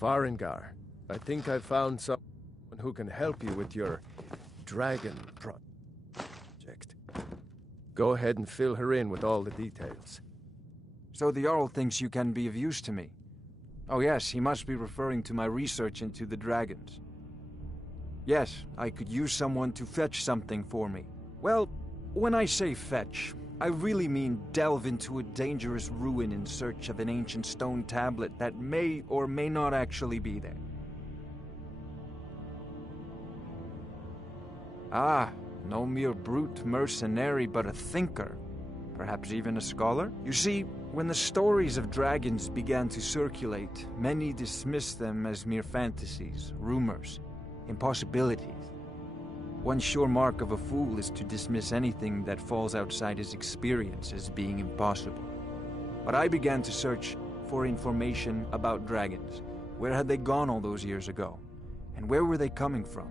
Farengar, I think I found someone who can help you with your dragon project. Go ahead and fill her in with all the details. So the Jarl thinks you can be of use to me. Oh yes, he must be referring to my research into the dragons. Yes, I could use someone to fetch something for me. Well, when I say fetch, I really mean delve into a dangerous ruin in search of an ancient stone tablet that may or may not actually be there. Ah, no mere brute mercenary, but a thinker. Perhaps even a scholar? You see, when the stories of dragons began to circulate, many dismissed them as mere fantasies, rumors, impossibilities. One sure mark of a fool is to dismiss anything that falls outside his experience as being impossible. But I began to search for information about dragons. Where had they gone all those years ago? And where were they coming from?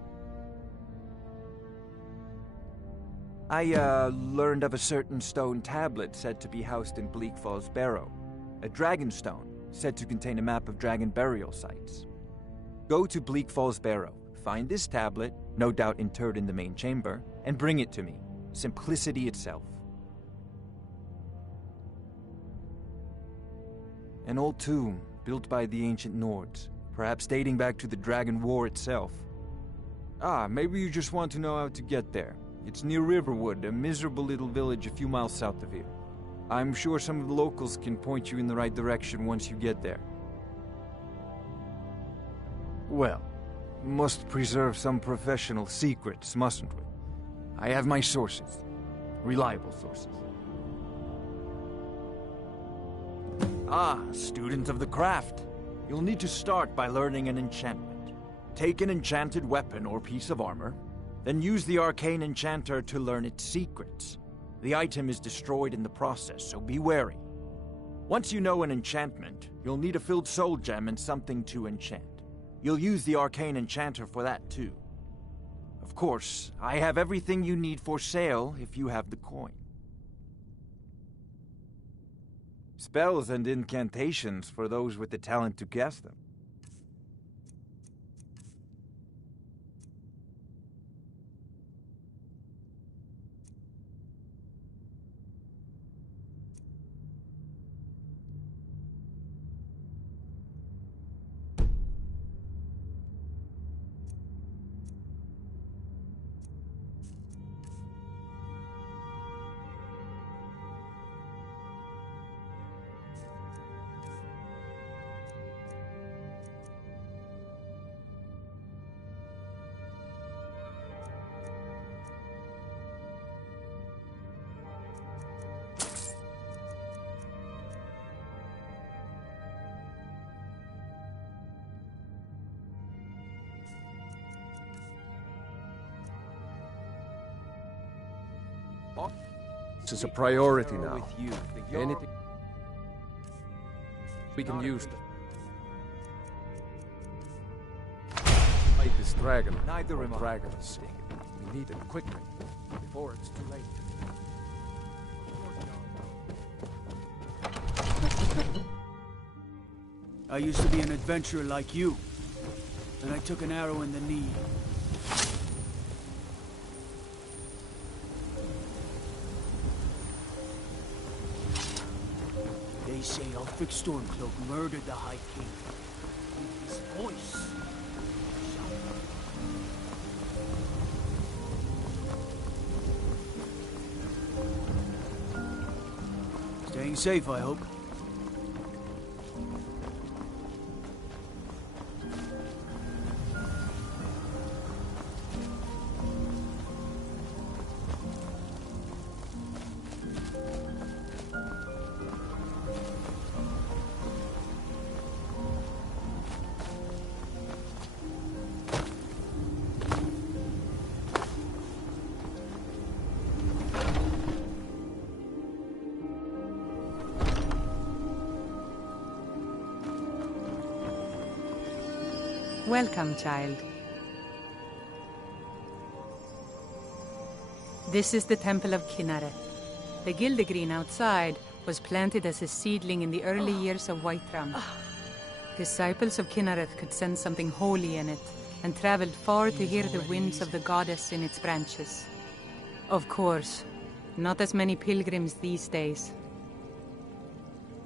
I learned of a certain stone tablet said to be housed in Bleak Falls Barrow. A dragon stone, said to contain a map of dragon burial sites. Go to Bleak Falls Barrow, find this tablet, no doubt interred in the main chamber, and bring it to me. Simplicity itself. An old tomb, built by the ancient Nords, perhaps dating back to the Dragon War itself. Ah, maybe you just want to know how to get there. It's near Riverwood, a miserable little village a few miles south of here. I'm sure some of the locals can point you in the right direction once you get there. Well, must preserve some professional secrets, mustn't we? I have my sources. Reliable sources. Ah, student of the craft. You'll need to start by learning an enchantment. Take an enchanted weapon or piece of armor, then use the arcane enchanter to learn its secrets. The item is destroyed in the process, so be wary. Once you know an enchantment, you'll need a filled soul gem and something to enchant. You'll use the arcane enchanter for that too. Of course, I have everything you need for sale if you have the coin. Spells and incantations for those with the talent to cast them. This is a priority now. Anything we can use to fight this dragon. Neither am I. Dragons. We need it quickly, before it's too late. I used to be an adventurer like you. Then I took an arrow in the knee. They say Ulfric Stormcloak murdered the High King. And his voice. Staying safe, I hope. Welcome, child. This is the Temple of Kinneret. The Gildegreen outside was planted as a seedling in the early years of Whiterun. Disciples of Kynareth could sense something holy in it, and traveled far to hear the winds of the goddess in its branches. Of course, not as many pilgrims these days.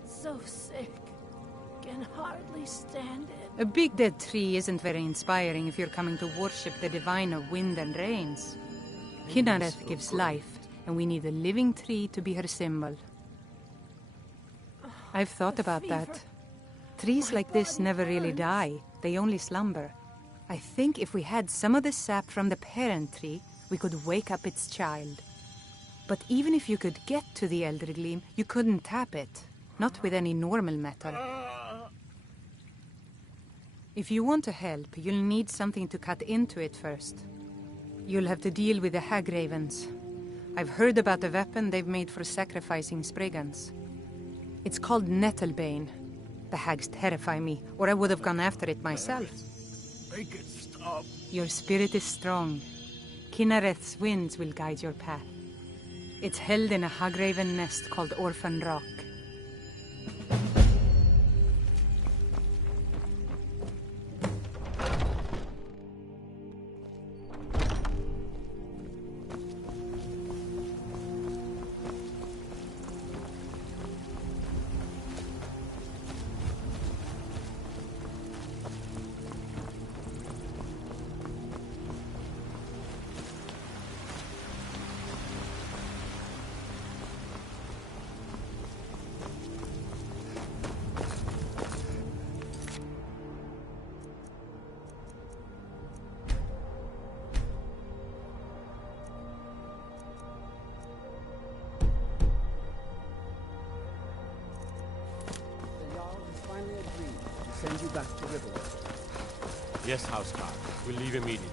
So sick. Can hardly stand it. A big dead tree isn't very inspiring if you're coming to worship the divine of wind and rains. Kynareth gives life, and we need a living tree to be her symbol. I've thought about that. Trees like this never really die, they only slumber. I think if we had some of the sap from the parent tree, we could wake up its child. But even if you could get to the Elder Gleam, you couldn't tap it. Not with any normal metal. If you want to help, you'll need something to cut into it first. You'll have to deal with the hag ravens. I've heard about the weapon they've made for sacrificing Spriggans. It's called Nettlebane. The hags terrify me, or I would have gone after it myself. Make it stop. Your spirit is strong. Kynareth's winds will guide your path. It's held in a hagraven nest called Orphan Rock. Send you back to Riverwood. Yes, Housecarl. We'll leave immediately.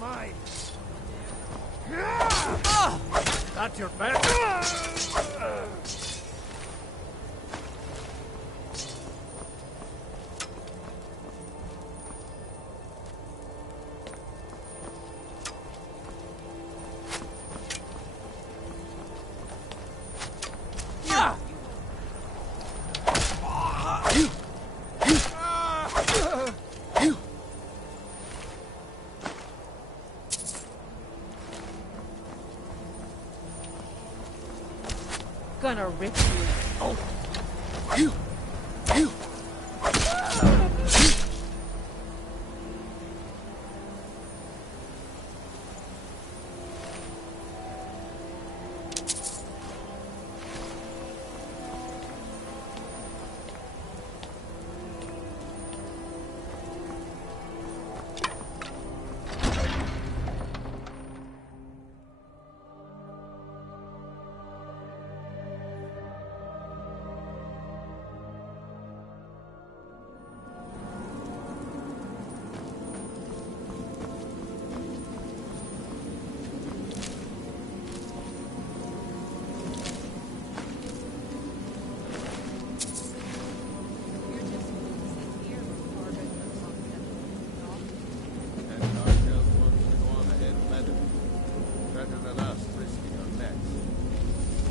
mine. That's your bet. Gonna rip you. Oh.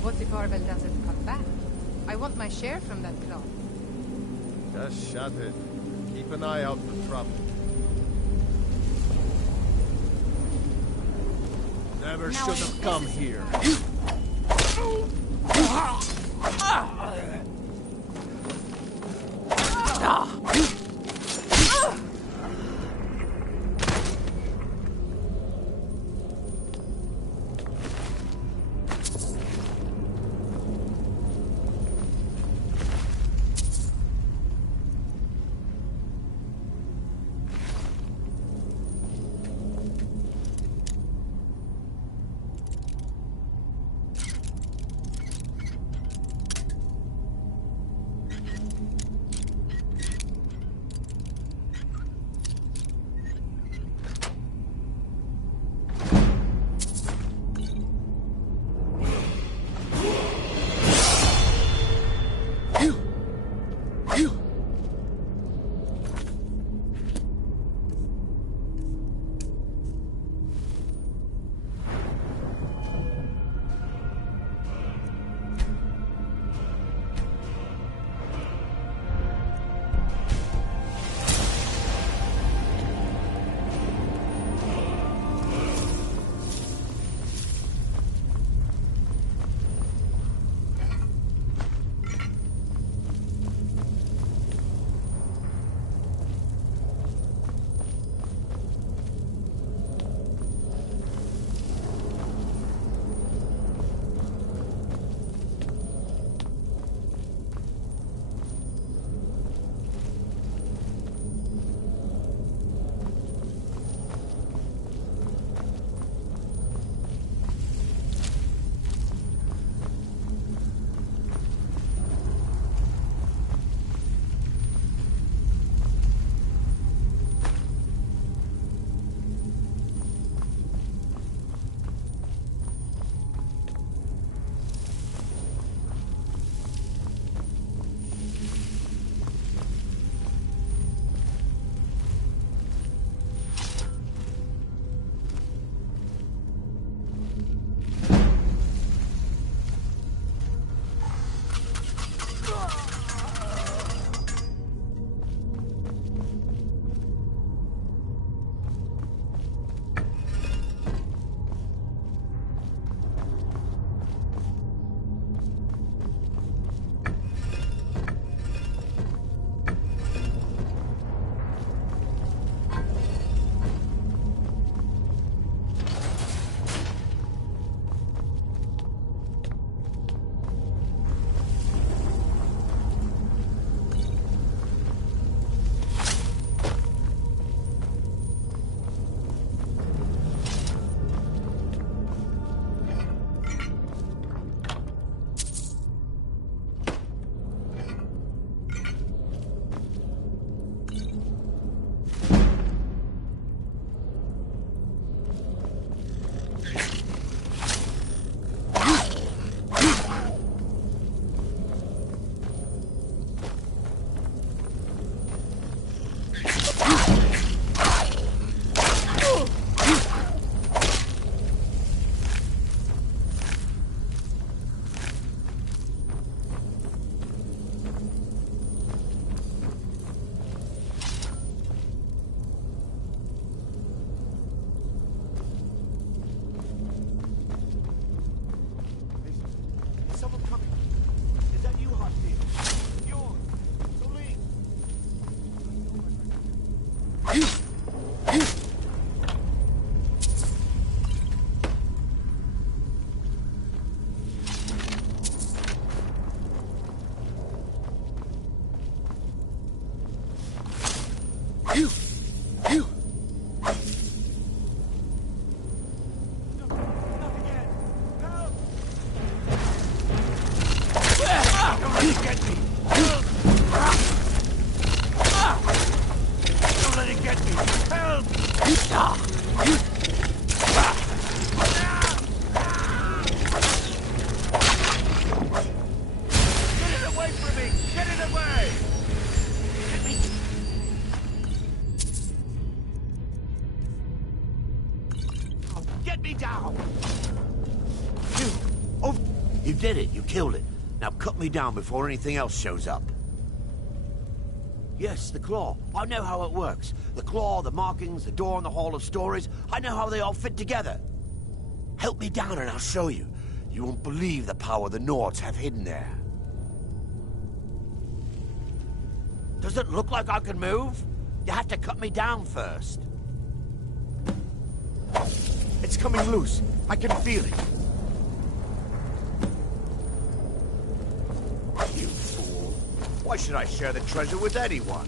What if Arvel doesn't come back? I want my share from that cloth. Just shut it. Keep an eye out for trouble. Never should have come here. away from me! Get it away! Get me down! You did it. You killed it. Now cut me down before anything else shows up. Yes, the claw. I know how it works. The claw, the markings, the door in the Hall of Stories. I know how they all fit together. Help me down and I'll show you. You won't believe the power the Nords have hidden there. Does it look like I can move? You have to cut me down first. It's coming loose. I can feel it. You fool. Why should I share the treasure with anyone?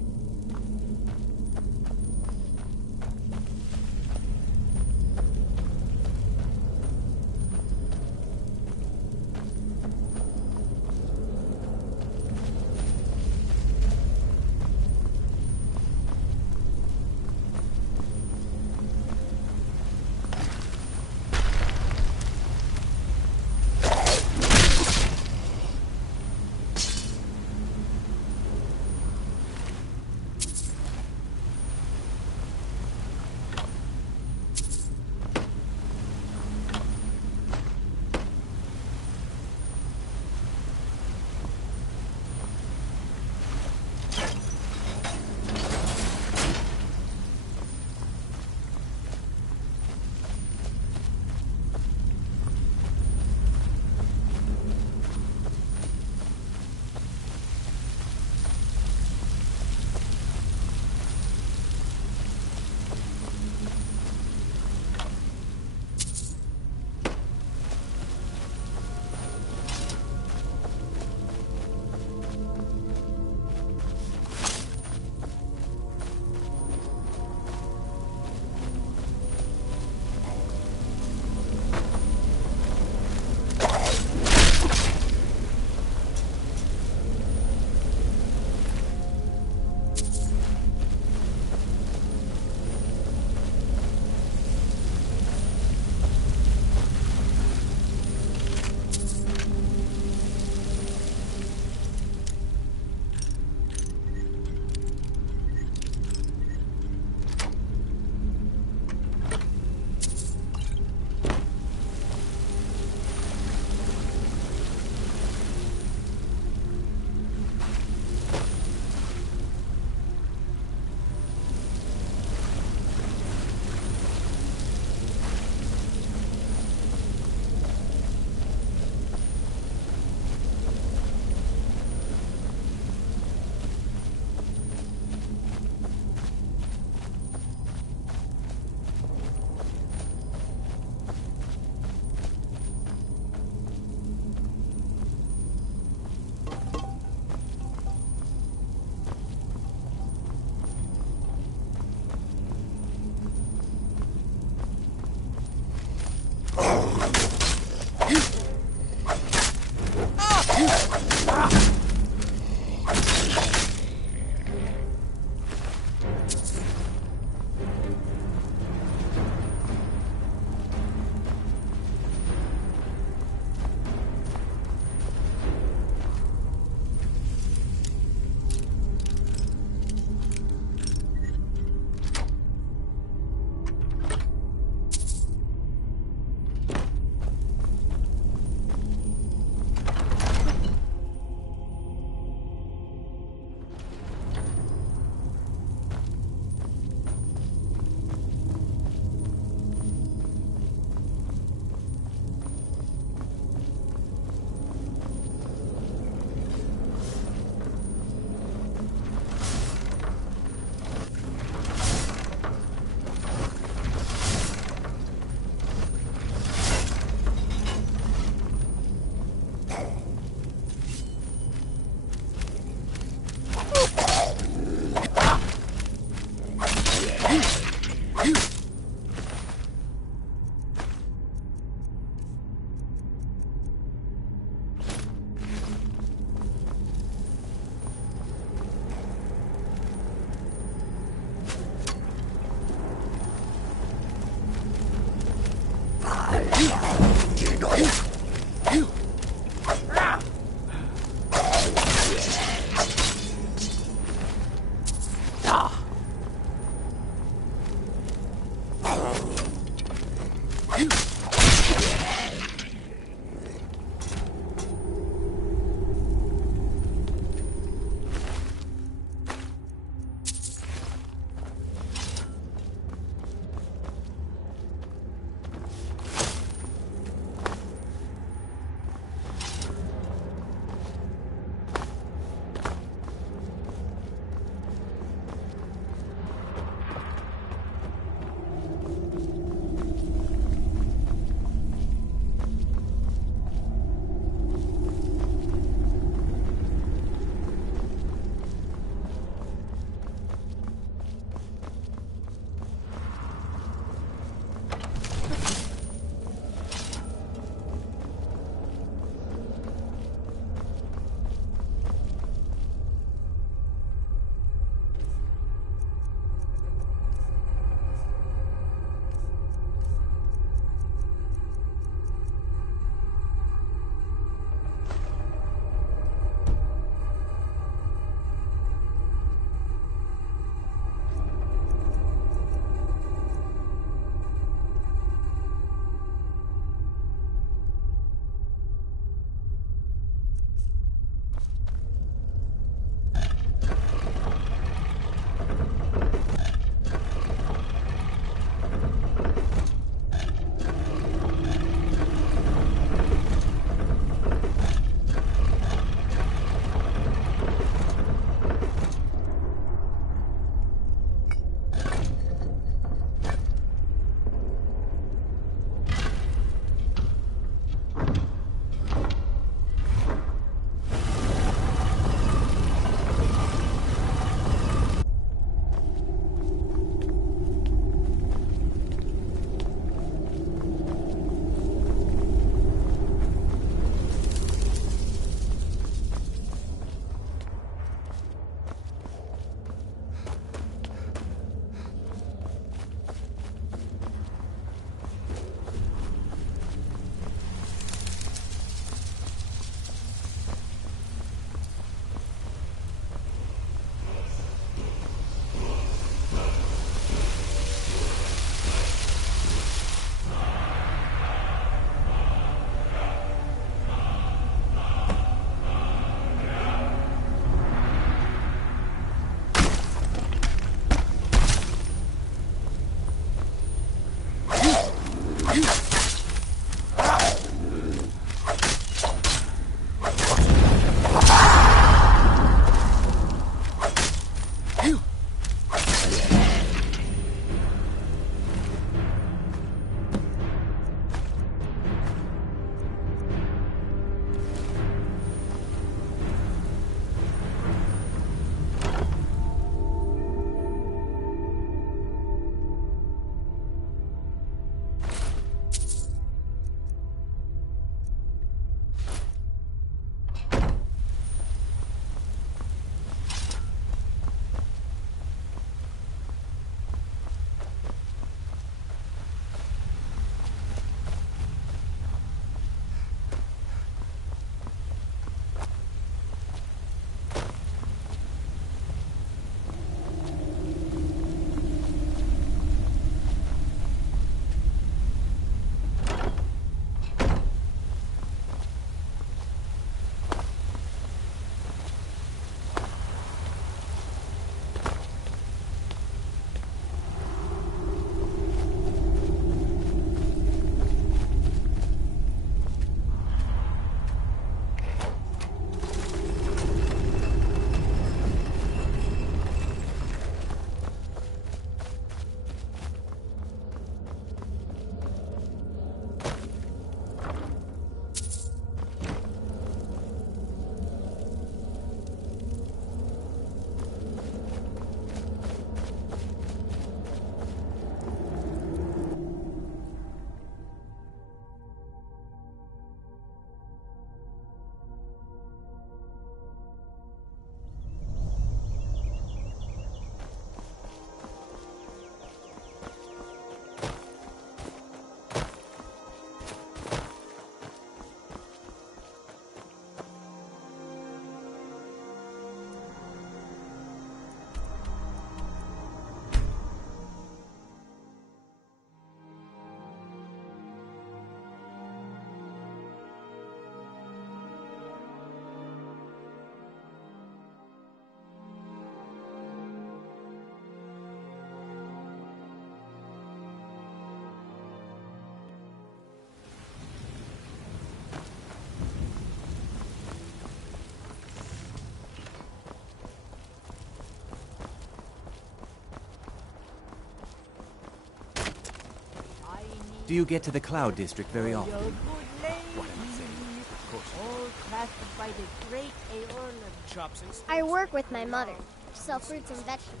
Do you get to the Cloud District very Your often? good lady. What am I saying? Of course. All crafted by the great Aeorlan. Chops and steaks. I work with my mother. Sell fruits and vegetables.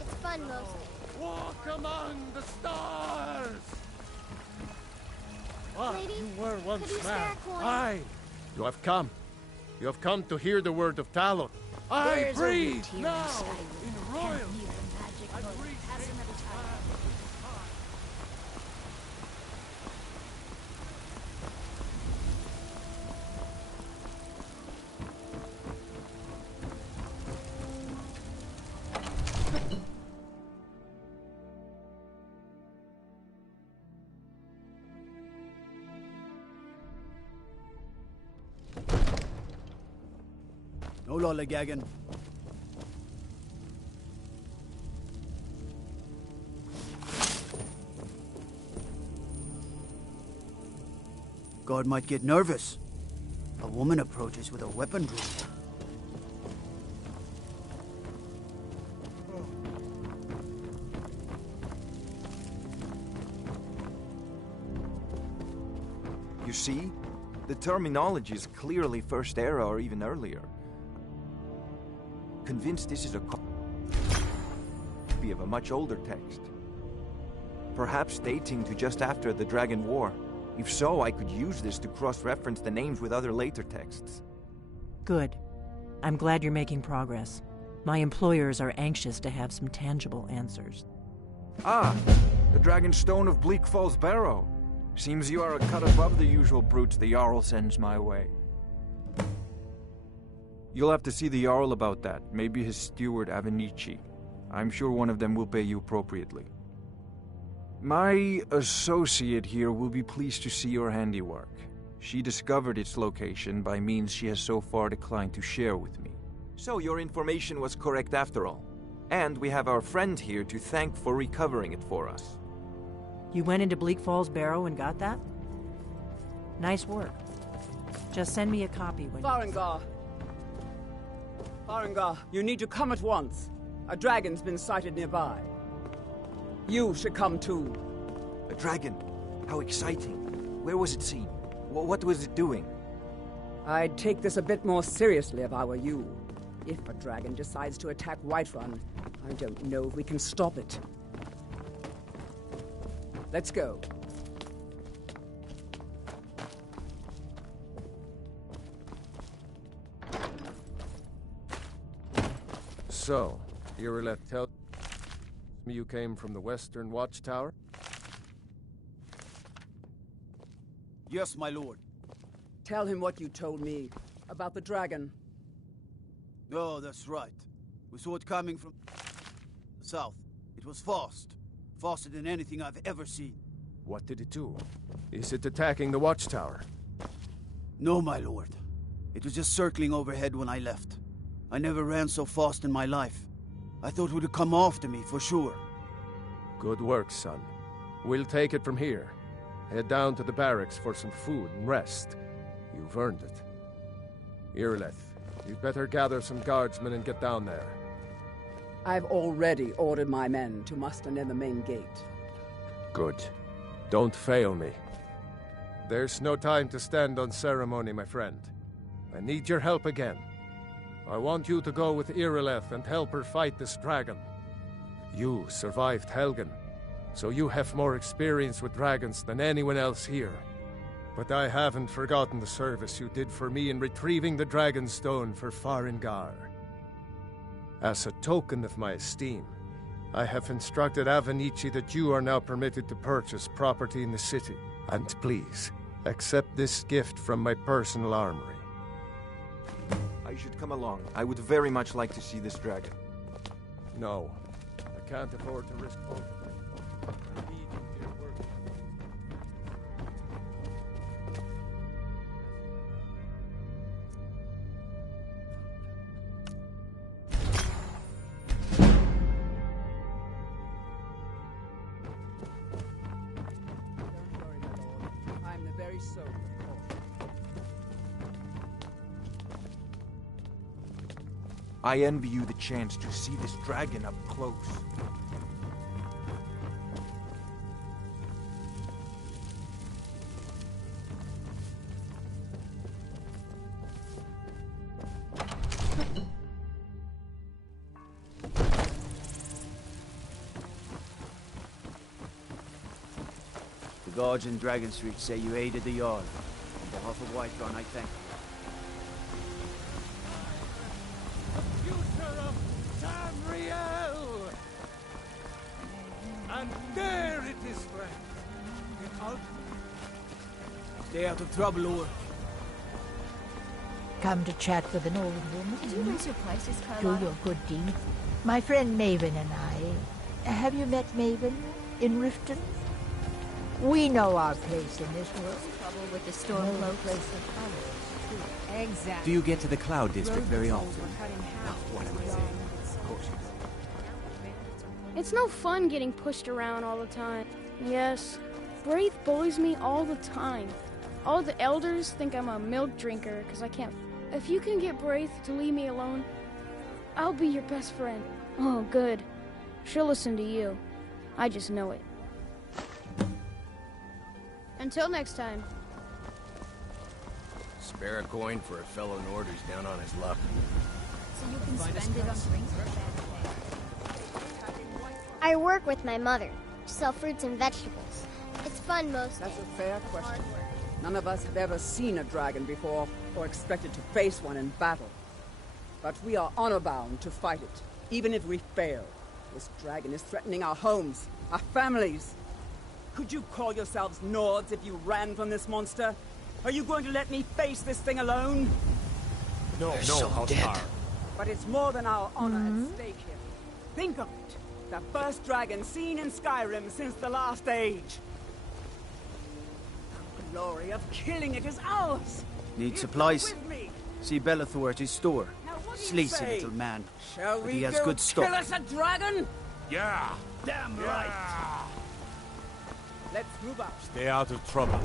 It's fun mostly. Walk among the stars! Lady, You were once could you spare mad. a coin? Aye. You have come. You have come to hear the word of Talon. I There's a breathe root here now Skyrim. in royal. Can't need a magic book. Pass another time. No lollygagging. Guard might get nervous. A woman approaches with a weapon drawn. You see? The terminology is clearly First Era or even earlier. Convinced this is a copy of a much older text. Perhaps dating to just after the Dragon War. If so, I could use this to cross-reference the names with other later texts. Good. I'm glad you're making progress. My employers are anxious to have some tangible answers. Ah! The Dragon Stone of Bleak Falls Barrow. Seems you are a cut above the usual brutes the Jarl sends my way. You'll have to see the Jarl about that. Maybe his steward Avenici. I'm sure one of them will pay you appropriately. My associate here will be pleased to see your handiwork. She discovered its location by means she has so far declined to share with me. So your information was correct after all. And we have our friend here to thank for recovering it for us. You went into Bleak Falls Barrow and got that? Nice work. Just send me a copy when Farengar! Farengar, you need to come at once. A dragon's been sighted nearby. You should come too. A dragon? How exciting. Where was it seen? What was it doing? I'd take this a bit more seriously if I were you. If a dragon decides to attack Whiterun, I don't know if we can stop it. Let's go. So, Irileth tells me you came from the Western Watchtower? Yes, my lord. Tell him what you told me about the dragon. Oh, that's right. We saw it coming from the south. It was fast. Faster than anything I've ever seen. What did it do? Is it attacking the Watchtower? No, my lord. It was just circling overhead when I left. I never ran so fast in my life. I thought it would come after me, for sure. Good work, son. We'll take it from here. Head down to the barracks for some food and rest. You've earned it. Irileth, you'd better gather some guardsmen and get down there. I've already ordered my men to muster near the main gate. Good. Don't fail me. There's no time to stand on ceremony, my friend. I need your help again. I want you to go with Irileth and help her fight this dragon. You survived Helgen, so you have more experience with dragons than anyone else here. But I haven't forgotten the service you did for me in retrieving the Dragon Stone for Farengar. As a token of my esteem, I have instructed Avenici that you are now permitted to purchase property in the city. And please, accept this gift from my personal armory. I should come along. I would very much like to see this dragon. No, I can't afford to risk both of them. I need you here working. Don't worry, my lord. I'm the very soul of caution. I envy you the chance to see this dragon up close. The guards in Dragon Street say you aided the Jarl. On behalf of Whiterun, I thank you. The future of Tamriel! And there it is, friend. Get out. Stay out of trouble, Lord. Come to chat with an old woman? Did you raise your prices, Do Carlotta? your good deed. My friend Maven and I. Have you met Maven in Riften? We know our place in this world. Trouble with the storm No cloaks. place of others. Exactly. Do you get to the Cloud District very often? What am I saying? Of course you do. It's no fun getting pushed around all the time. Yes, Braith bullies me all the time. All the elders think I'm a milk drinker because I can't. If you can get Braith to leave me alone, I'll be your best friend. Oh, good. She'll listen to you. I just know it. Until next time. Spare a coin for a fellow Nord who's down on his luck. So you can spend it on drinks for a bad day. I work with my mother. Sell fruits and vegetables. It's fun most That's days. a fair question. None of us have ever seen a dragon before, or expected to face one in battle. But we are honor-bound to fight it, even if we fail. This dragon is threatening our homes, our families. Could you call yourselves Nords if you ran from this monster? Are you going to let me face this thing alone? No, Housecar. But it's more than our honor at stake here. Think of it. The first dragon seen in Skyrim since the last age. The glory of killing it is ours. Need You supplies? come with me. See Bellathor at his store. Now, what do you Sleazy say? little man. Shall But we he has go good stock. kill us a dragon? Yeah! Damn right. Let's move out. Stay out of trouble.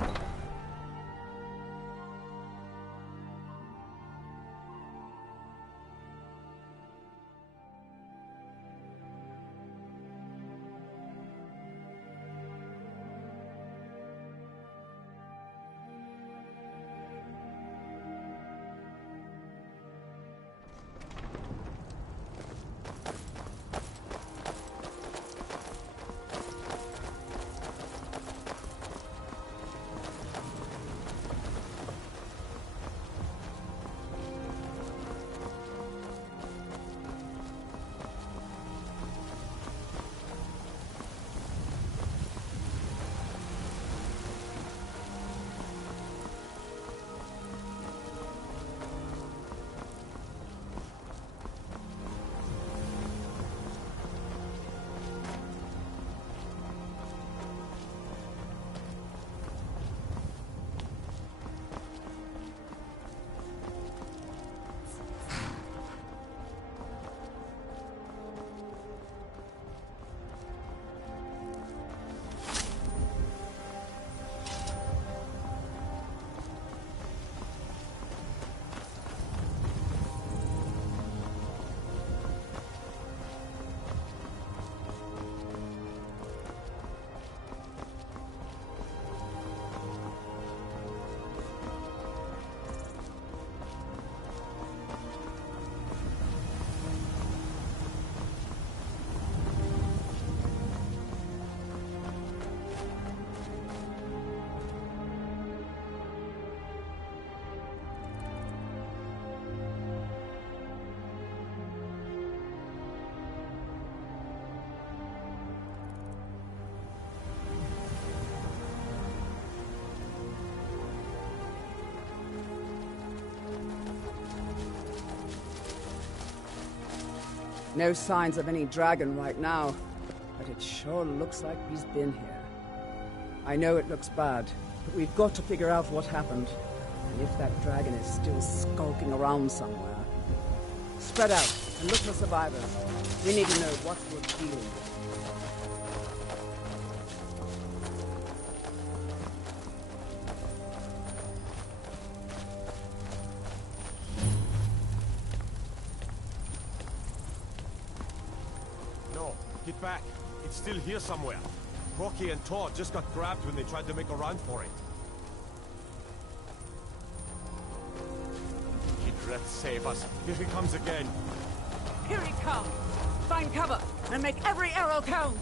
No signs of any dragon right now, but it sure looks like he's been here. I know it looks bad, but we've got to figure out what happened, and if that dragon is still skulking around somewhere. Spread out and look for survivors. We need to know what we're dealing with. No, get back. It's still here somewhere. Rocky and Todd just got grabbed when they tried to make a run for it. Kidreth, save us. Here he comes again. Here he comes! Find cover and make every arrow count!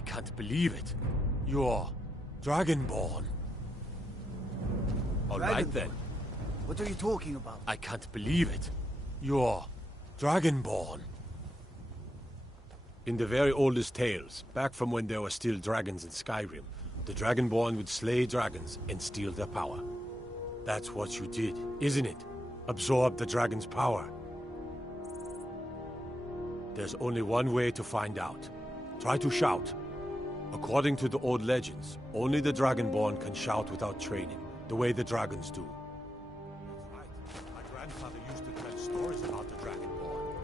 I can't believe it. You're Dragonborn. All right then. What are you talking about? I can't believe it. You're Dragonborn. In the very oldest tales, back from when there were still dragons in Skyrim, the Dragonborn would slay dragons and steal their power. That's what you did, isn't it? Absorb the dragon's power. There's only one way to find out. Try to shout. According to the old legends, only the Dragonborn can shout without training, the way the dragons do. That's right. My grandfather used to tell stories about the Dragonborn.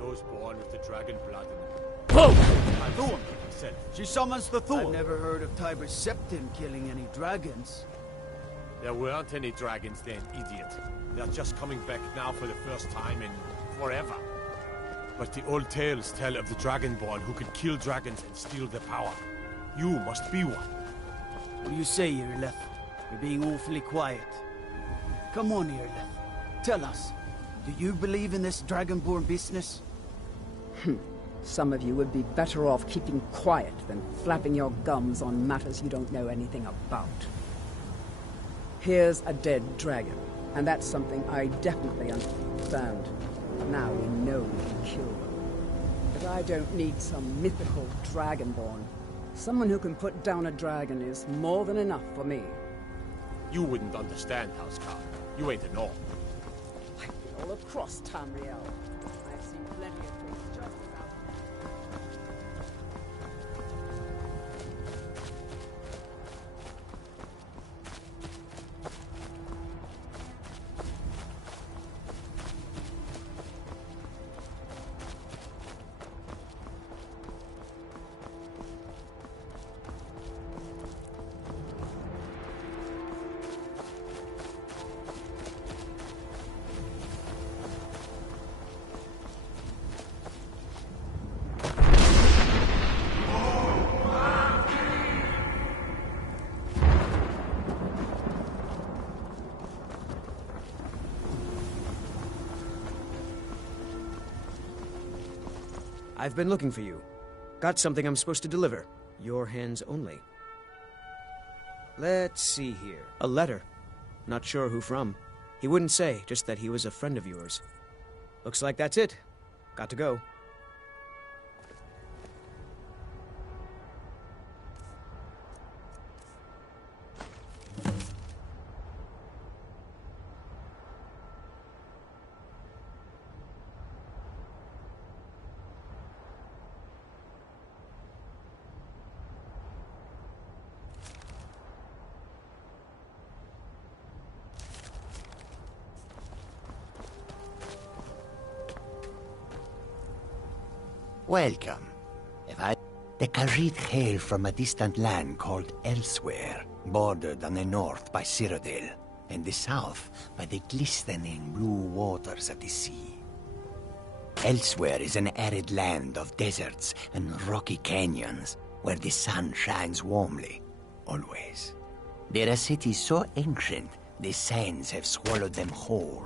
Those born with the dragon blood in them. Whoa! Thor! Himself. She summons the Thor! I've never heard of Tiber Septim killing any dragons. There weren't any dragons then, idiot. They're just coming back now for the first time in forever. But the old tales tell of the Dragonborn who can kill dragons and steal their power. You must be one. What do you say, Irileth? You're being awfully quiet. Come on, Irileth. Tell us. Do you believe in this Dragonborn business? Some of you would be better off keeping quiet than flapping your gums on matters you don't know anything about. Here's a dead dragon, and that's something I definitely understand. Now we know we can kill them. But I don't need some mythical Dragonborn. Someone who can put down a dragon is more than enough for me. You wouldn't understand, Housecarl. You ain't a North. I've been all across Tamriel. I've seen plenty of things just about... I've been looking for you. Got something I'm supposed to deliver. Your hands only. Let's see here. A letter. Not sure who from. He wouldn't say, just that he was a friend of yours. Looks like that's it. Got to go. Welcome. The Khajiit hail from a distant land called Elsewhere, bordered on the north by Cyrodiil, and the south by the glistening blue waters of the sea. Elsewhere is an arid land of deserts and rocky canyons, where the sun shines warmly, always. There are cities so ancient, the sands have swallowed them whole.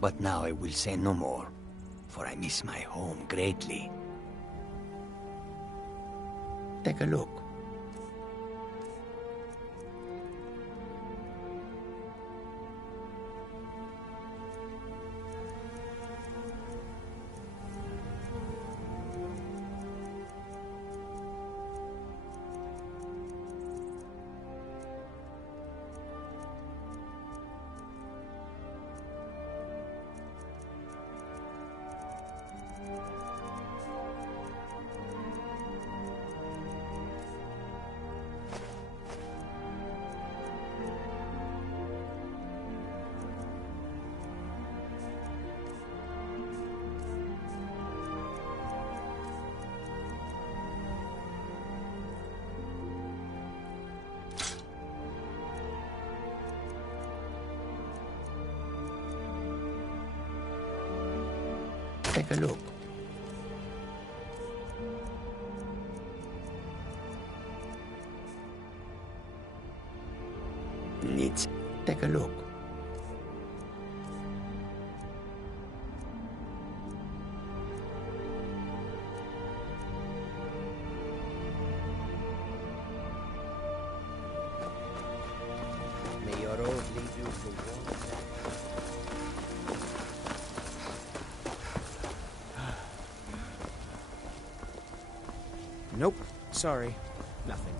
But now I will say no more, for I miss my home greatly. Take a look. Take a look. Let's take a look. Nope. Sorry. Nothing.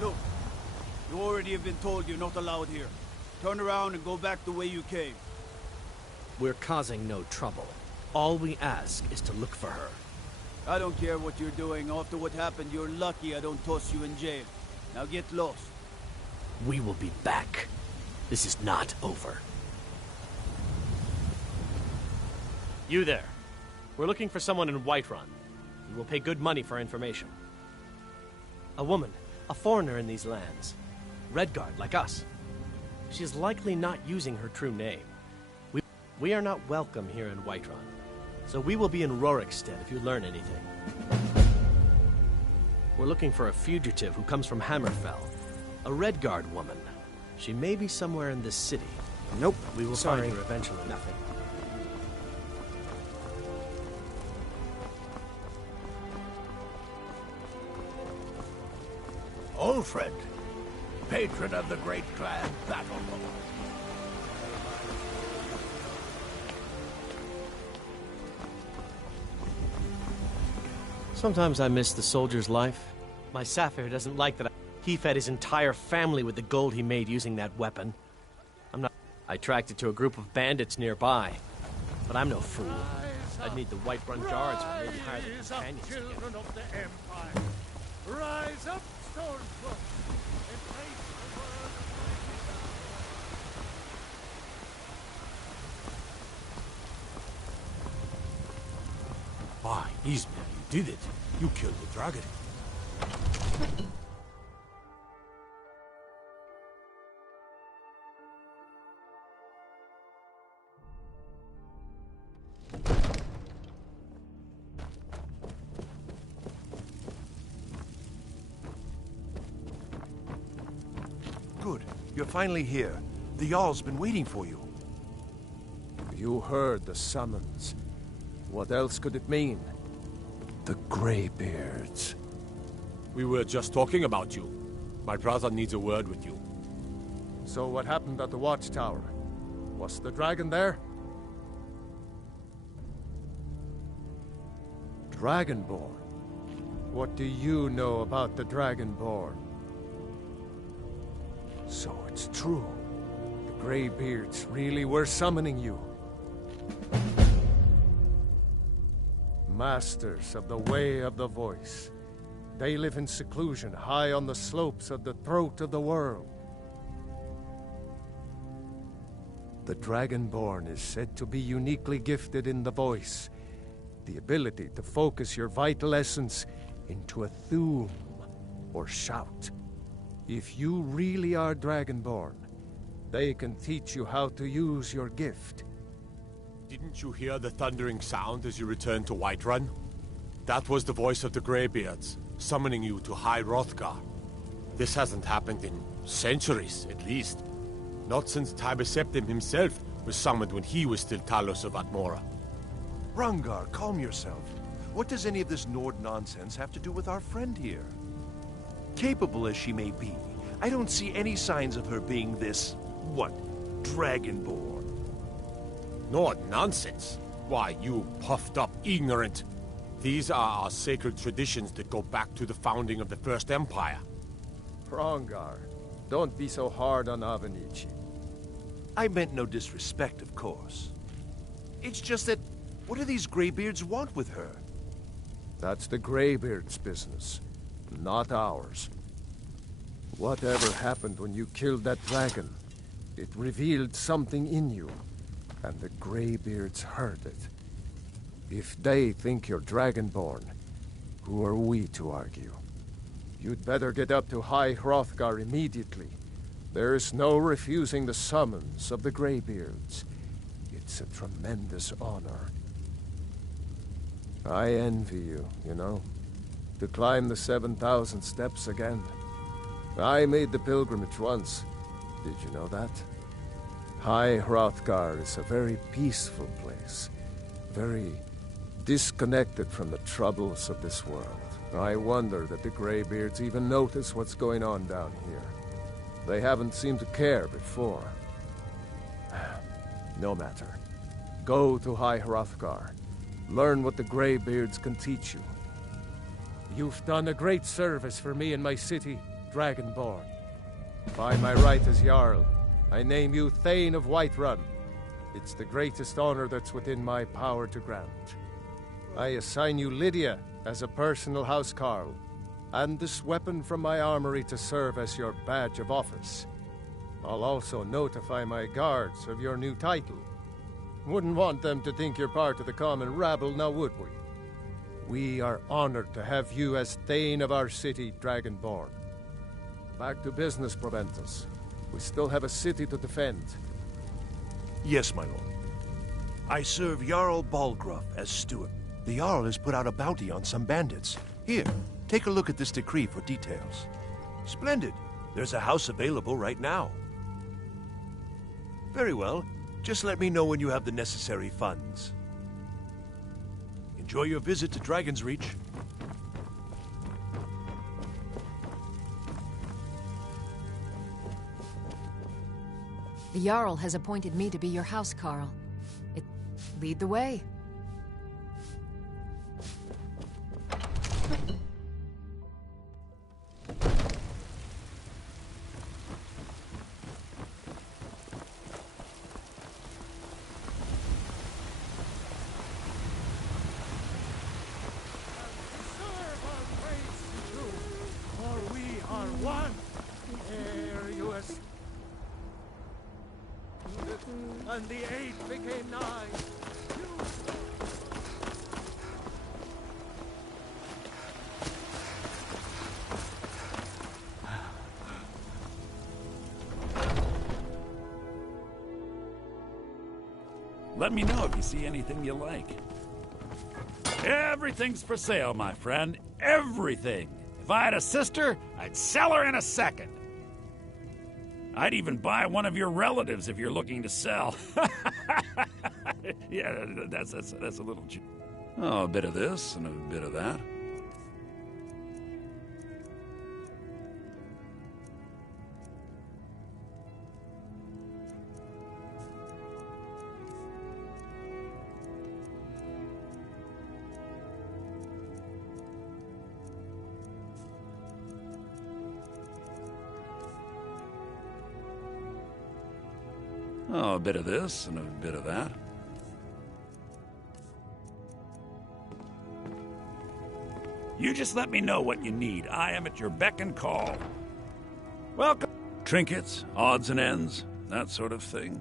Look, you already have been told you're not allowed here. Turn around and go back the way you came. We're causing no trouble. All we ask is to look for her. I don't care what you're doing. After what happened, you're lucky I don't toss you in jail. Now get lost. We will be back. This is not over. You there. We're looking for someone in Whiterun. We will pay good money for information. A woman, a foreigner in these lands. Redguard, like us. She is likely not using her true name. We are not welcome here in Whiterun. So we will be in Rorikstead if you learn anything. We're looking for a fugitive who comes from Hammerfell. A Redguard woman. She may be somewhere in this city. Nope. We will Sorry. find her eventually. Nothing. Ulfred, patron of the great clan Battleborn. Sometimes I miss the soldier's life. My Sapphire doesn't like that he fed his entire family with the gold he made using that weapon. I tracked it to a group of bandits nearby. But I'm no fool. I'd need the Whiterun guards or maybe hire the companions to get it. Children of the Empire, rise up, Stormcloak, and face the world of Why, Ismail, you did it. You killed the dragon. Good. You're finally here. The Jarl's been waiting for you. You heard the summons. What else could it mean? The Greybeards. We were just talking about you. My brother needs a word with you. So what happened at the watchtower? Was the dragon there? Dragonborn? What do you know about the Dragonborn? So it's true. The Greybeards really were summoning you. Masters of the Way of the Voice. They live in seclusion, high on the slopes of the throat of the world. The Dragonborn is said to be uniquely gifted in the voice, the ability to focus your vital essence into a thume, or shout. If you really are Dragonborn, they can teach you how to use your gift. Didn't you hear the thundering sound as you returned to Whiterun? That was the voice of the Greybeards, summoning you to High Hrothgar. This hasn't happened in centuries, at least. Not since Tiber Septim himself was summoned when he was still Talos of Atmora. Rangar, calm yourself. What does any of this Nord nonsense have to do with our friend here? Capable as she may be, I don't see any signs of her being this, Dragonborn. Nord nonsense? Why, you puffed up ignorant. These are our sacred traditions that go back to the founding of the First Empire. Hrongar, don't be so hard on Avenici. I meant no disrespect, of course. It's just that, what do these Greybeards want with her? That's the Greybeards' business, not ours. Whatever happened when you killed that dragon, it revealed something in you, and the Greybeards heard it. If they think you're Dragonborn, who are we to argue? You'd better get up to High Hrothgar immediately, There is no refusing the summons of the Greybeards. It's a tremendous honor. I envy you, you know, to climb the 7,000 steps again. I made the pilgrimage once. Did you know that? High Hrothgar is a very peaceful place, very disconnected from the troubles of this world. I wonder that the Greybeards even notice what's going on down here. They haven't seemed to care before. No matter. Go to High Hrothgar. Learn what the Greybeards can teach you. You've done a great service for me and my city, Dragonborn. By my right as Jarl, I name you Thane of Whiterun. It's the greatest honor that's within my power to grant. I assign you Lydia as a personal housecarl, and this weapon from my armory to serve as your badge of office. I'll also notify my guards of your new title. Wouldn't want them to think you're part of the common rabble, now would we? We are honored to have you as Thane of our city, Dragonborn. Back to business, Proventus. We still have a city to defend. Yes, my lord. I serve Jarl Balgruuf as steward. The Jarl has put out a bounty on some bandits. Here, take a look at this decree for details. Splendid. There's a house available right now. Very well. Just let me know when you have the necessary funds. Enjoy your visit to Dragon's Reach. The Jarl has appointed me to be your housecarl. Lead the way. And the 8 became 9. Let me know if you see anything you like. Everything's for sale, my friend. Everything. If I had a sister, I'd sell her in a second. I'd even buy one of your relatives if you're looking to sell. Yeah, that's a little... Oh, a bit of this and a bit of that. Oh, a bit of this and a bit of that. You just let me know what you need. I am at your beck and call. Welcome. Trinkets, odds and ends, that sort of thing.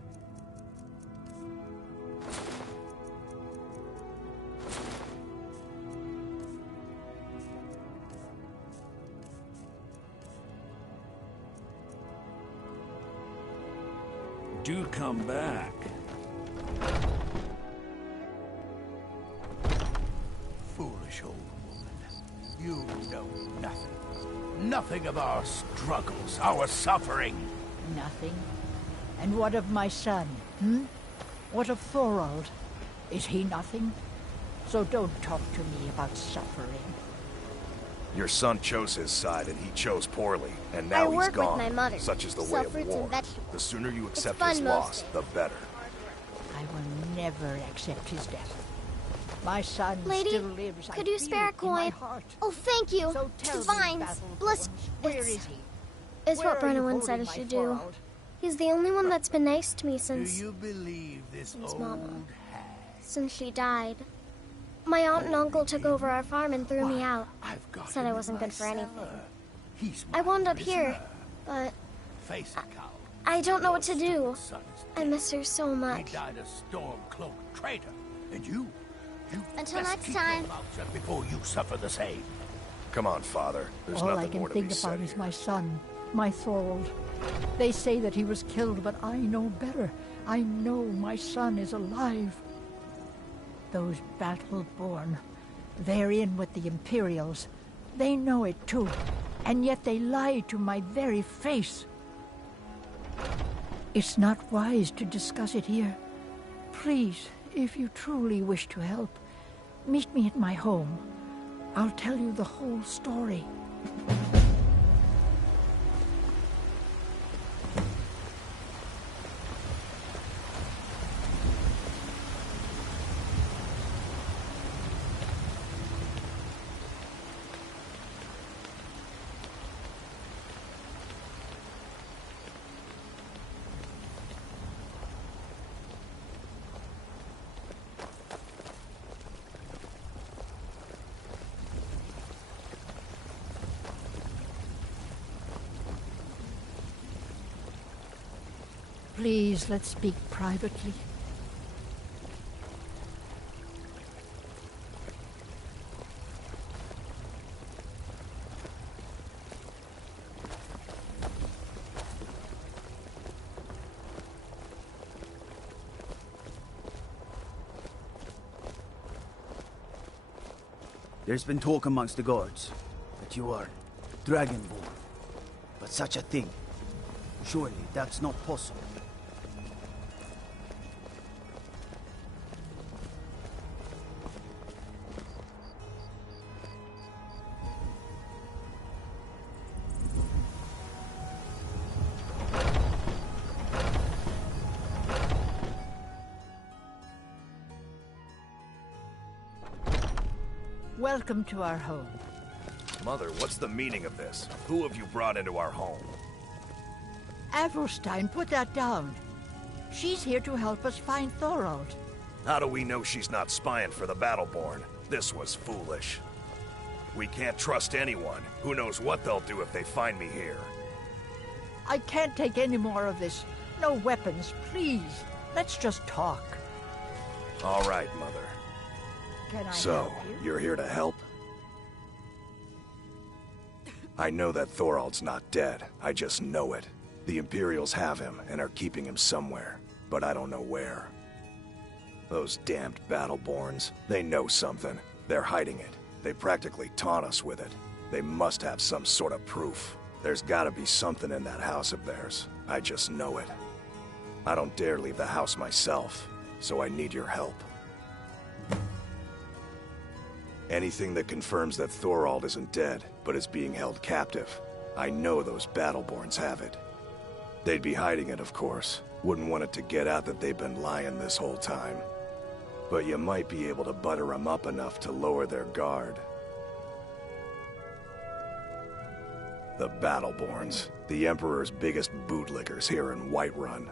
Do come back. Foolish old woman. You know nothing. Nothing of our struggles, our suffering. Nothing? And what of my son, What of Thorald? Is he nothing? So don't talk to me about suffering. Your son chose his side, and he chose poorly, and now he's gone. I work with my mother. Such is the Sell way of fruits war. and vegetables. The sooner you accept fun his loss, mostly. the better. I will never accept his death. My son Lady, still lives. could I you feel spare a it in my coin? heart. Oh, thank you. So tell me, Vines, Basil bliss. Thorns, where is he? It's Where what are you Brenna once said I holding should my do. Thorald? He's the only one that's been nice to me since... Do you believe this old Mama. hag? Since she died. My aunt and uncle took over our farm and threw me out. Said I wasn't good for anything. I wound up here, but Face it, Cal. I don't know what to do. Son is I miss her so He much. died a storm-cloaked traitor. And you Until best next keep time. your mouth shut before you suffer the same. Come on, Father. There's All nothing I can more to think be about said is here. my son. My Thorold. They say that he was killed, but I know better. I know my son is alive. Those Battle-born, they're in with the Imperials. They know it too, and yet they lie to my very face. It's not wise to discuss it here. Please, if you truly wish to help, meet me at my home. I'll tell you the whole story. Please, let's speak privately. There's been talk amongst the guards that you are Dragonborn. But such a thing, surely that's not possible. Welcome to our home. Mother, what's the meaning of this? Who have you brought into our home? Avelstein, put that down. She's here to help us find Thorold. How do we know she's not spying for the Battleborn? This was foolish. We can't trust anyone. Who knows what they'll do if they find me here? I can't take any more of this. No weapons, please. Let's just talk. All right, Mother. Can I So, help you? you're here to help? I know that Thorold's not dead. I just know it. The Imperials have him and are keeping him somewhere, but I don't know where. Those damned Battleborns, they know something. They're hiding it. They practically taunt us with it. They must have some sort of proof. There's gotta be something in that house of theirs. I just know it. I don't dare leave the house myself, so I need your help. Anything that confirms that Thorold isn't dead, but is being held captive. I know those Battleborns have it. They'd be hiding it, of course. Wouldn't want it to get out that they've been lying this whole time. But you might be able to butter them up enough to lower their guard. The Battleborns, the Emperor's biggest bootlickers here in Whiterun.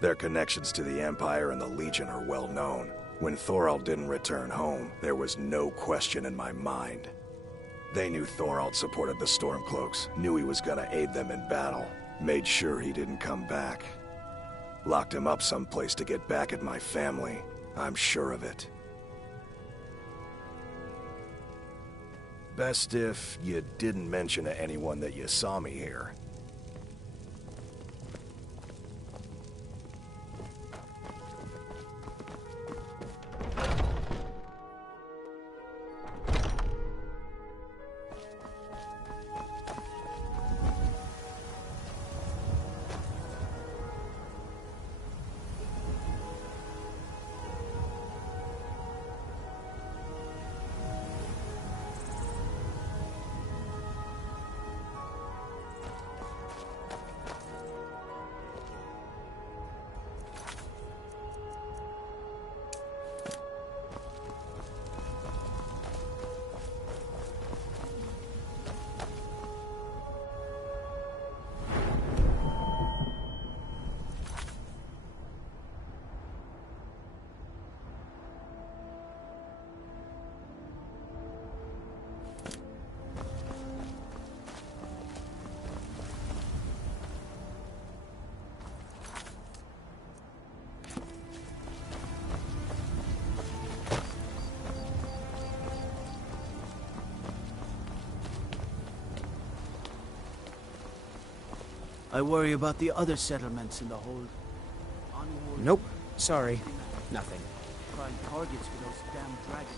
Their connections to the Empire and the Legion are well known. When Thorold didn't return home, there was no question in my mind. They knew Thorold supported the Stormcloaks, knew he was gonna aid them in battle, made sure he didn't come back. Locked him up someplace to get back at my family. I'm sure of it. Best if you didn't mention to anyone that you saw me here. I worry about the other settlements in the hold. Nope. Sorry. Nothing. Prime targets for those damn dragons.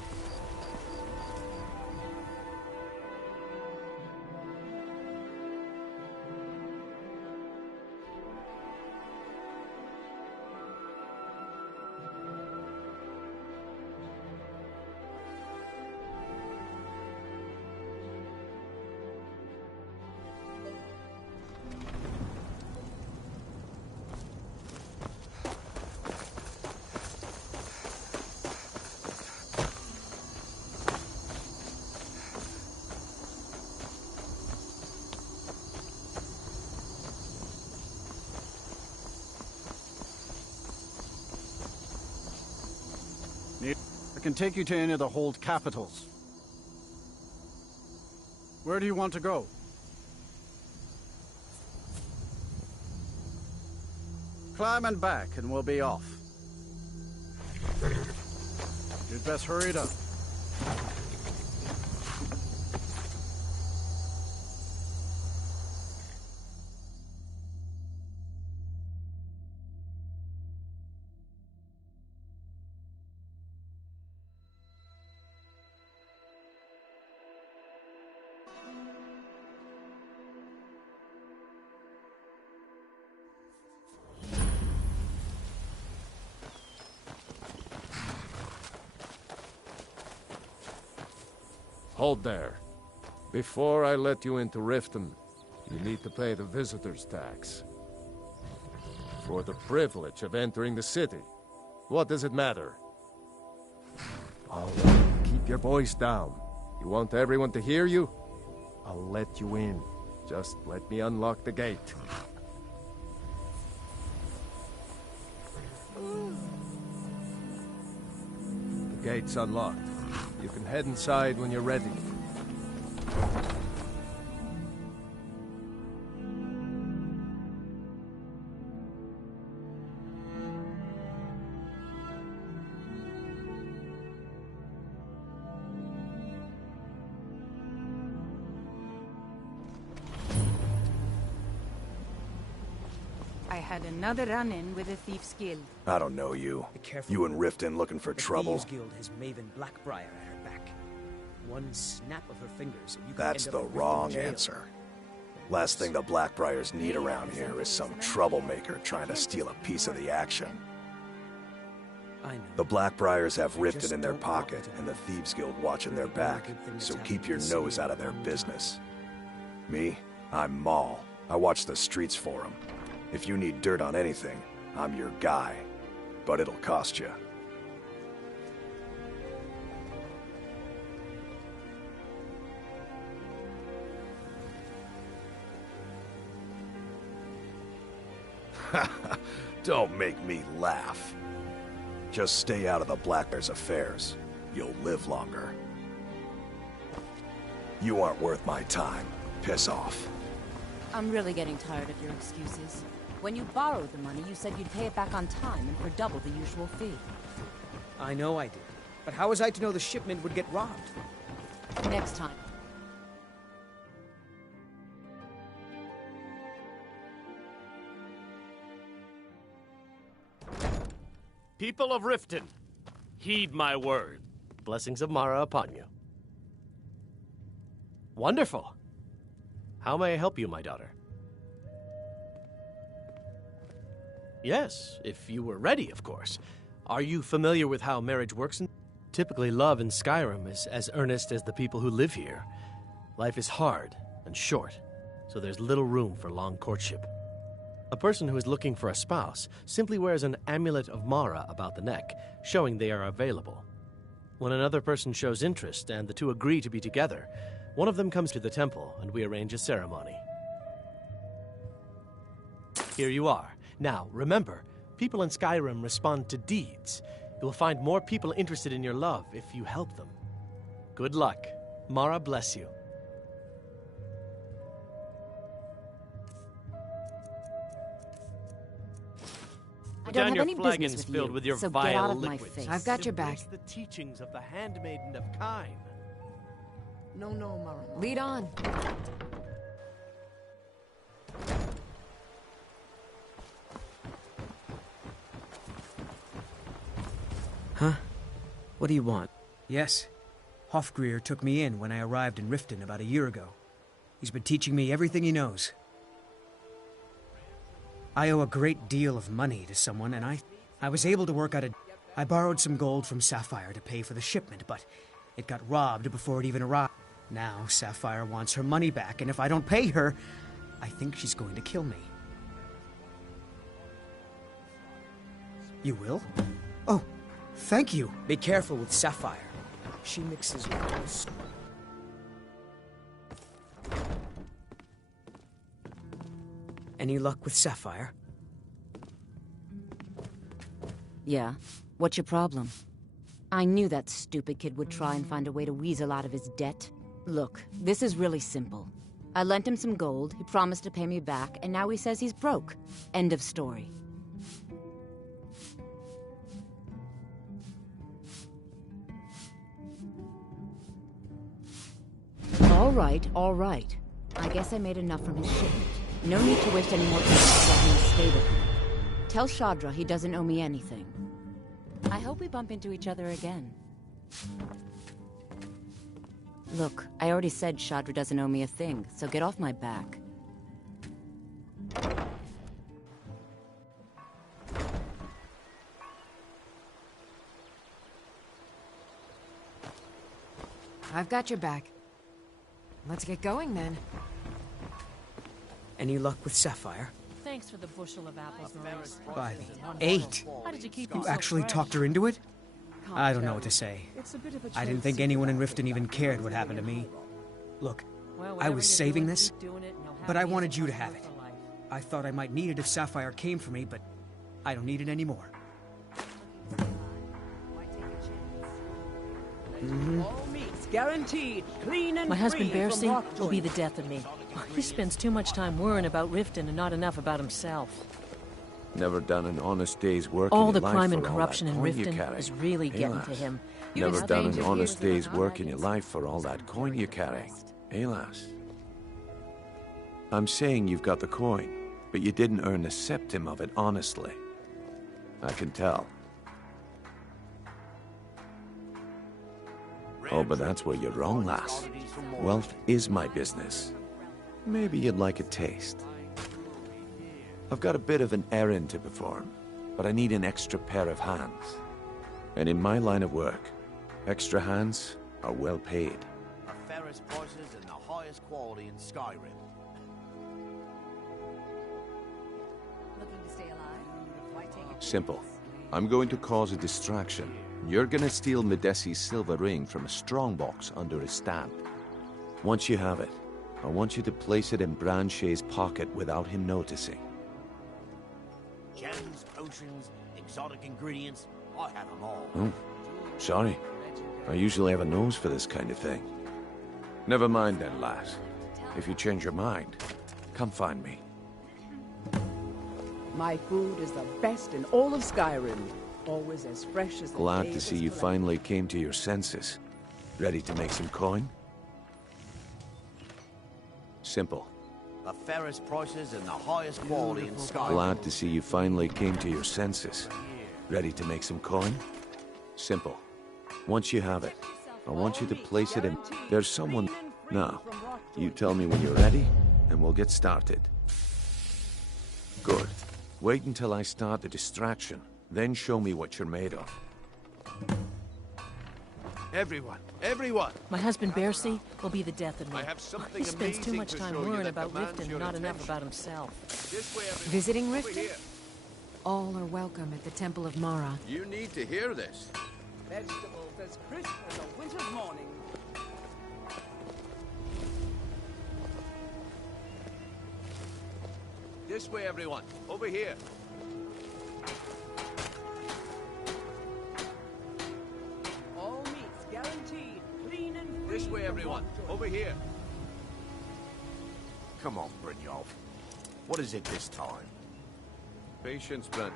I can take you to any of the hold capitals. Where do you want to go? Climb and back, and we'll be off. You'd best hurry it up. Hold there. Before I let you into Riften, you need to pay the visitor's tax. For the privilege of entering the city. What does it matter? All right, keep your voice down. You want everyone to hear you? I'll let you in. Just let me unlock the gate. The gate's unlocked. You can head inside when you're ready. I had another run-in with the Thieves' Guild. I don't know you. You and Riften looking for trouble? The Thieves' Guild has Maven Blackbriar at her back. One snap of her fingers and you could That's end up the in Riften wrong jail. answer. Last thing the Blackbriars need around here is some troublemaker trying to steal a piece of the action. I know. The Blackbriars have Riften in their pocket and the Thieves Guild watching their back, so keep your nose out of their business. Me? I'm Maul. I watch the streets for them. If you need dirt on anything, I'm your guy. But it'll cost you. Don't make me laugh. Just stay out of the Blackbear's affairs. You'll live longer. You aren't worth my time. Piss off. I'm really getting tired of your excuses. When you borrowed the money, you said you'd pay it back on time and for double the usual fee. I know I did. But how was I to know the shipment would get robbed? Next time. People of Riften, heed my word. Blessings of Mara upon you. Wonderful. How may I help you, my daughter? Yes, if you were ready, of course. Are you familiar with how marriage works? Typically, love in Skyrim is as earnest as the people who live here. Life is hard and short, so there's little room for long courtship. A person who is looking for a spouse simply wears an amulet of Mara about the neck, showing they are available. When another person shows interest and the two agree to be together, one of them comes to the temple and we arrange a ceremony. Here you are. Now, remember, people in Skyrim respond to deeds. You will find more people interested in your love if you help them. Good luck. Mara bless you. I don't Down have your any flagons business with filled you, with your so vile get out of liquids. my face. I've got your back. Embrace the teachings of the handmaiden of Kine. No, Mara. Lead on. Huh? What do you want? Yes. Hofgrir took me in when I arrived in Riften about a year ago. He's been teaching me everything he knows. I owe a great deal of money to someone, and I was able to work out I borrowed some gold from Sapphire to pay for the shipment, but it got robbed before it even arrived. Now Sapphire wants her money back, and if I don't pay her, I think she's going to kill me. You will? Oh, thank you. Be careful with Sapphire. She mixes metals. Any luck with Sapphire? Yeah. What's your problem? I knew that stupid kid would try and find a way to weasel out of his debt. Look, this is really simple. I lent him some gold, he promised to pay me back, and now he says he's broke. End of story. All right. I guess I made enough from his shipment. No need to waste any more time to let me stay with him. Tell Shadra he doesn't owe me anything. I hope we bump into each other again. Look, I already said Shadra doesn't owe me a thing, so get off my back. I've got your back. Let's get going, then. Any luck with Sapphire? Thanks for the bushel of apples, Maurice. By the 8. How did you keep You so actually fresh? talked her into it? I don't know what to say. It's a bit of a I didn't trade think secret. anyone in Riften even cared what happened to me. Look, Well, I whatever was you're saving doing, this, keep doing it, and you'll have but I me wanted as a you to customer have it. for life. I thought I might need it if Sapphire came for me, but I don't need it anymore. All meats guaranteed, clean and My husband free from Bercy rock will be joints. the death of me. He spends too much time worrying about Riften and not enough about himself. Never done an honest day's work All in the your life crime for and all corruption that in coin you Riften carry. is really getting Alas. to him. Never His done an danger honest here is day's in the work in your highest. life for all that coin you carry. Alas. I'm saying you've got the coin, but you didn't earn a septim of it honestly. I can tell. Oh, but that's where you're wrong, lass. Wealth is my business. Maybe you'd like a taste. I've got a bit of an errand to perform, but I need an extra pair of hands. And in my line of work, extra hands are well paid. The fairest prices and the highest quality in Skyrim. Looking to stay alive? Why take it? Simple. I'm going to cause a distraction. You're gonna steal Medesi's silver ring from a strongbox under his stamp. Once you have it, I want you to place it in Branche's pocket without him noticing. Gems, potions, exotic ingredients, I have them all. Oh, sorry. I usually have a nose for this kind of thing. Never mind then, lass. If you change your mind, come find me. My food is the best in all of Skyrim. Always as fresh as the Glad day to it see was you collected. finally came to your senses. Ready to make some coin? Simple. The fairest prices and the highest quality in Skyrim. Glad to see you finally came to your senses. Ready to make some coin? Simple. Once you have it, I want you to place it in... There's someone... Now, you tell me when you're ready, and we'll get started. Good. Wait until I start the distraction, then show me what you're made of. Everyone! My husband Bercy will be the death of me. I have something He spends too amazing much to time show you worrying that about demands Riften your and not enough attention. about himself. This way, everyone. Visiting Over Riften? here. All are welcome at the Temple of Mara. You need to hear this. Vegetables as crisp as a winter's morning. This way, everyone. Over here. All meats guaranteed, clean and free. This way, from everyone. rock joints. Over here. Come on, Brynjolf. What is it this time? Patience, Brent.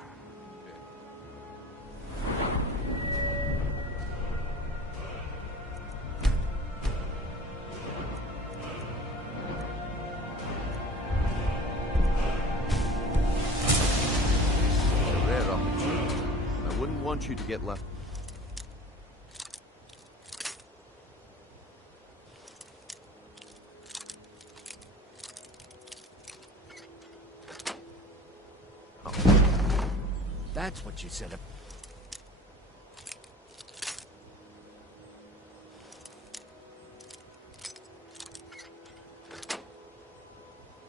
It's a rare opportunity. I wouldn't want you to get left. That's what you said.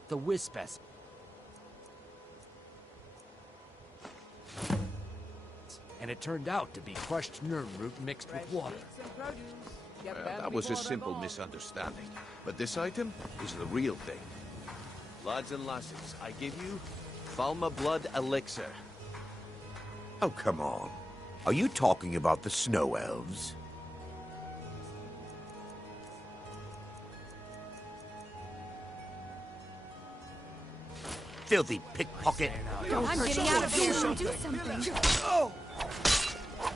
The Wispes. And it turned out to be crushed nerve root mixed with water. That was a simple misunderstanding. But this item is the real thing. Lads and lasses, I give you Falma Blood Elixir. Oh, come on. Are you talking about the snow elves? Filthy pickpocket. I'm getting out of here. Do something. Oh!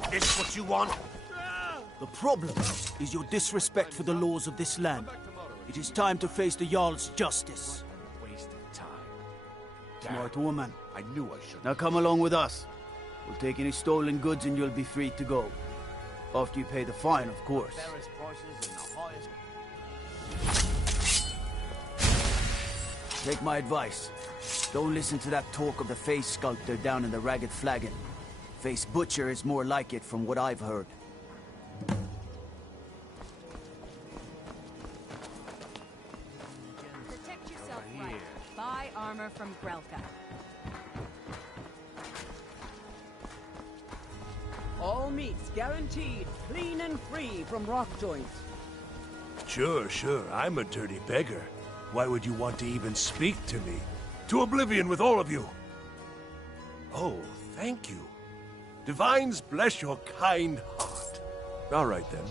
This what you want? The problem is your disrespect for the laws of this land. It is time to face the Jarl's justice. Waste of time. Smart woman. I knew I should. Now come along with us. We'll take any stolen goods and you'll be free to go. After you pay the fine, of course. Take my advice. Don't listen to that talk of the face sculptor down in the Ragged Flagon. Face Butcher is more like it from what I've heard. Protect yourself right. Buy armor from Grelka. All meats guaranteed, clean and free from rock joints. Sure, I'm a dirty beggar. Why would you want to even speak to me? To oblivion with all of you! Oh, thank you. Divines bless your kind heart. All right, then.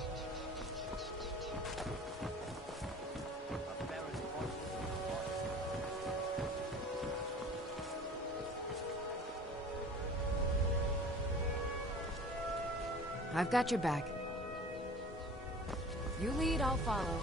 I've got your back. You lead, I'll follow.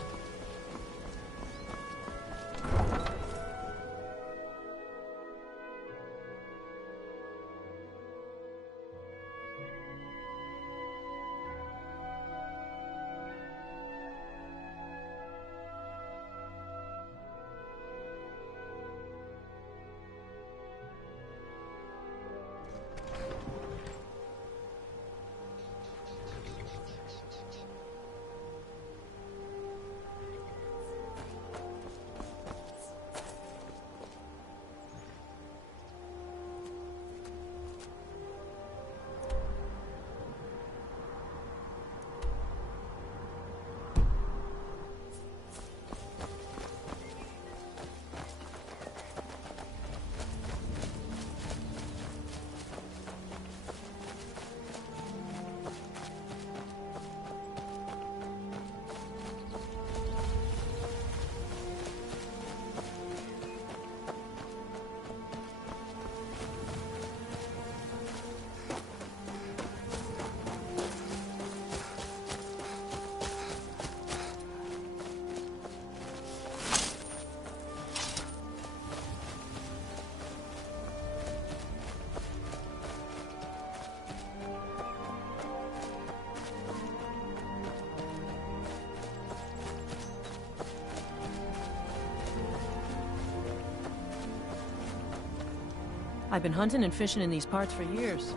I've been hunting and fishing in these parts for years.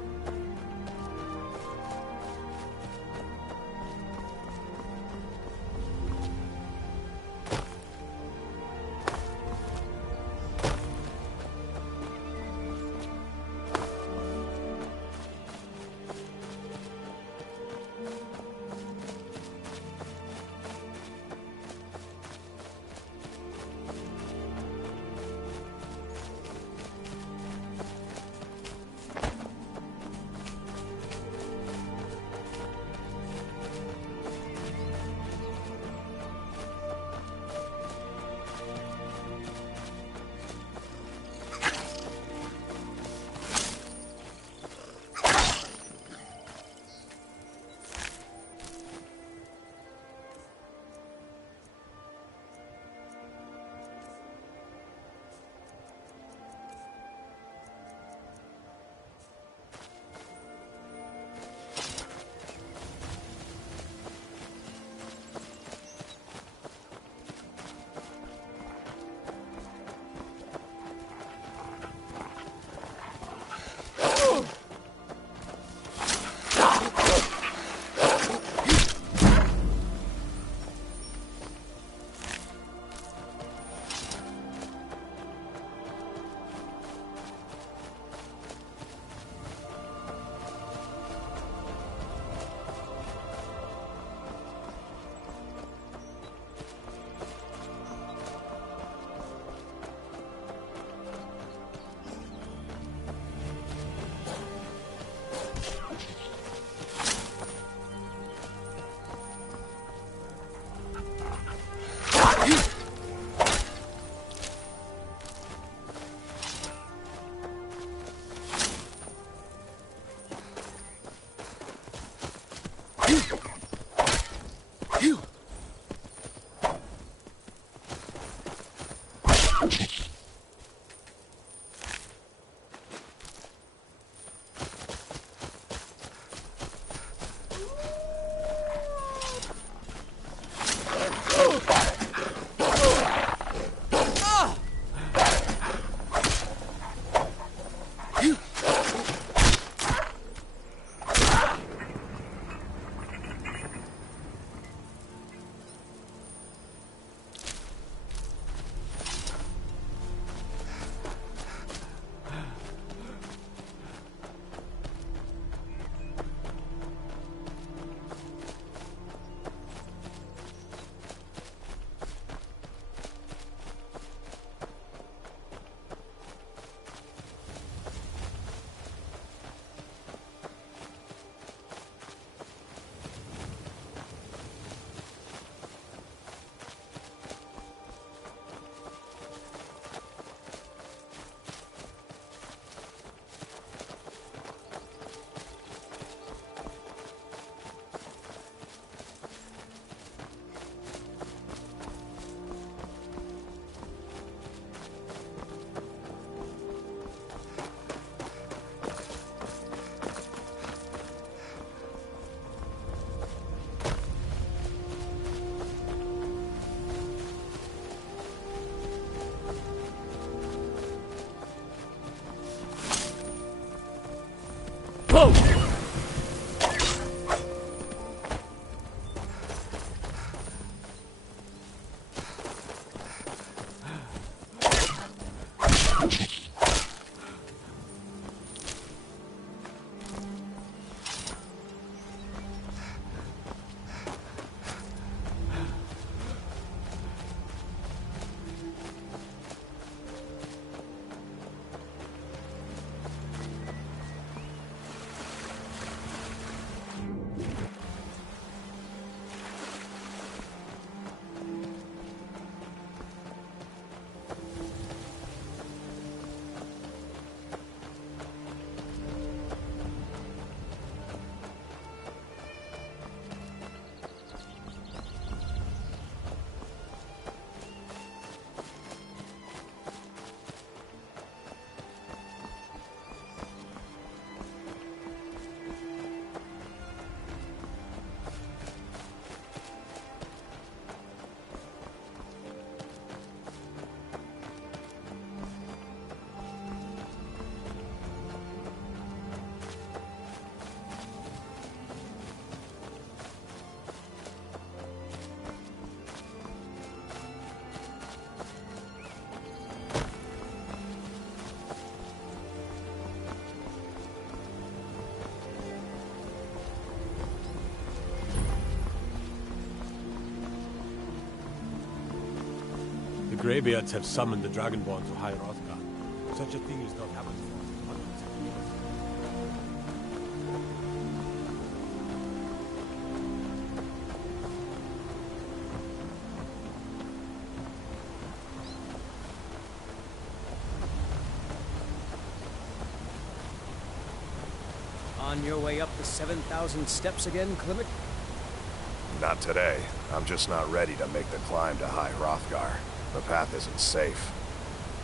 Greybeards have summoned the Dragonborn to High Hrothgar. Such a thing has not happened for hundreds of years. On your way up the 7,000 steps again, Klimek? Not today. I'm just not ready to make the climb to High Hrothgar. The path isn't safe.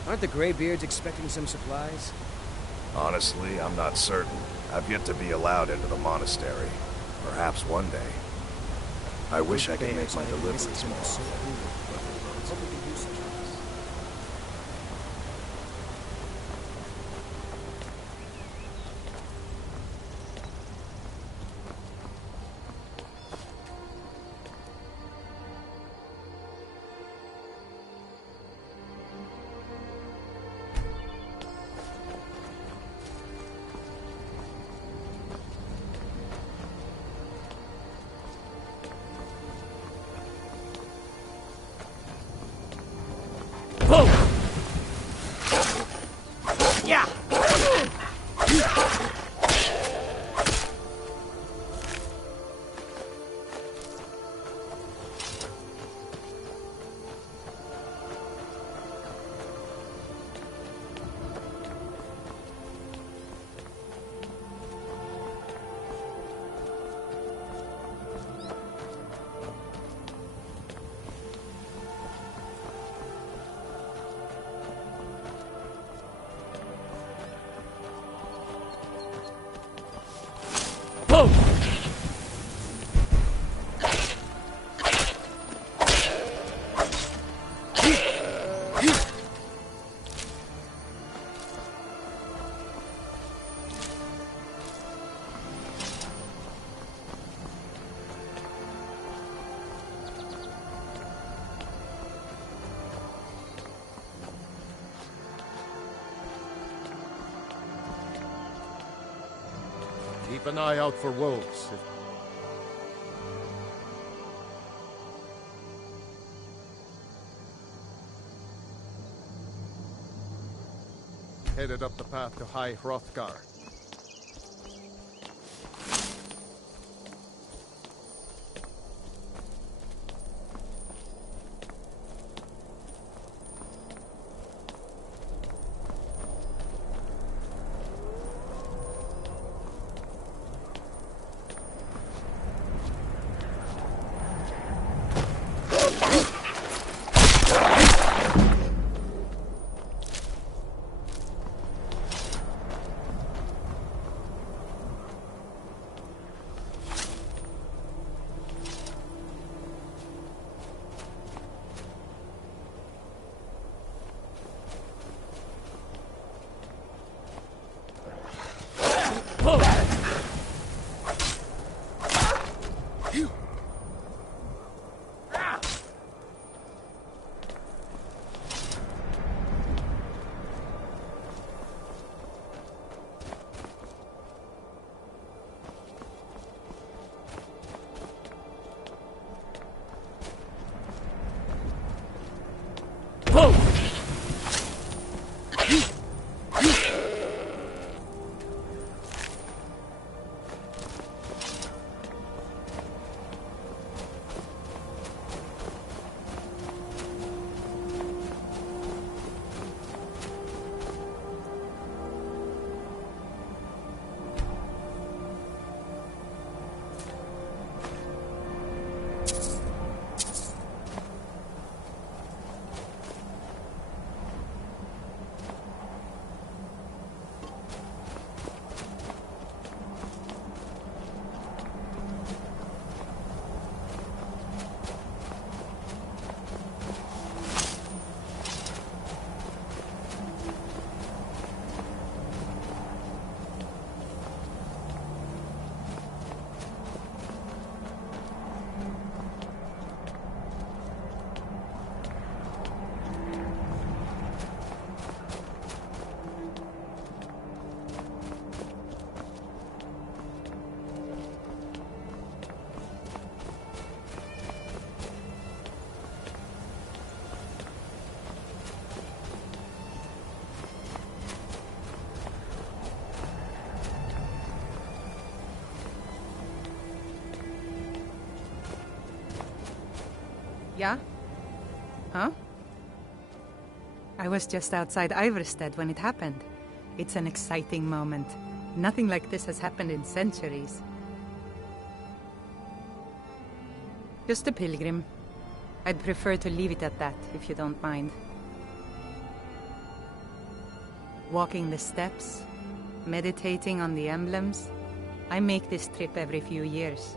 Aren't the Greybeards expecting some supplies? Honestly, I'm not certain. I've yet to be allowed into the monastery. Perhaps one day. I wish I could make my deliveries more often. Hope we can do such things. Keep an eye out for wolves. Headed up the path to High Hrothgar. Yeah? Huh? I was just outside Iverstead when it happened. It's an exciting moment. Nothing like this has happened in centuries. Just a pilgrim. I'd prefer to leave it at that, if you don't mind. Walking the steps, meditating on the emblems. I make this trip every few years.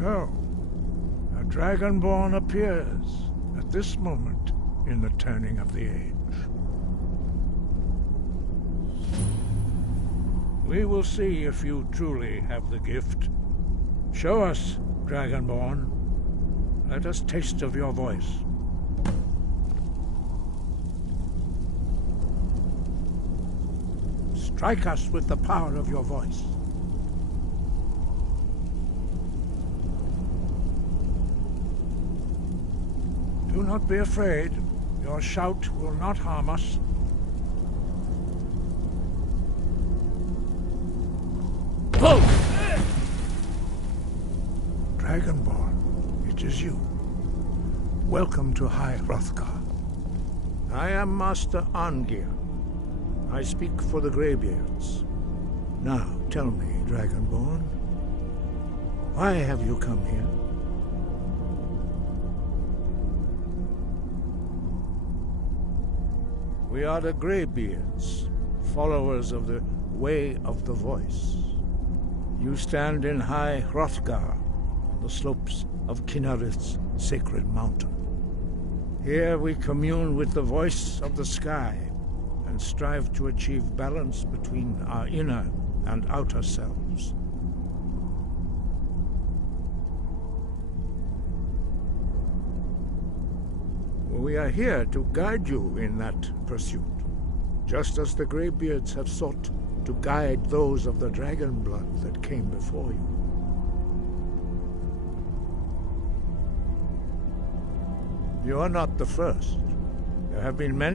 So, a Dragonborn appears at this moment in the turning of the age. We will see if you truly have the gift. Show us, Dragonborn. Let us taste of your voice. Strike us with the power of your voice. Do not be afraid. Your shout will not harm us. Dragonborn, it is you. Welcome to High Hrothgar. I am Master Arngir. I speak for the Greybeards. Now, tell me, Dragonborn, why have you come here? We are the Greybeards, followers of the Way of the Voice. You stand in High Hrothgar, on the slopes of Kinarith's sacred mountain. Here we commune with the voice of the sky and strive to achieve balance between our inner and outer selves. We are here to guide you in that pursuit, just as the Greybeards have sought to guide those of the dragon blood that came before you. You are not the first. There have been many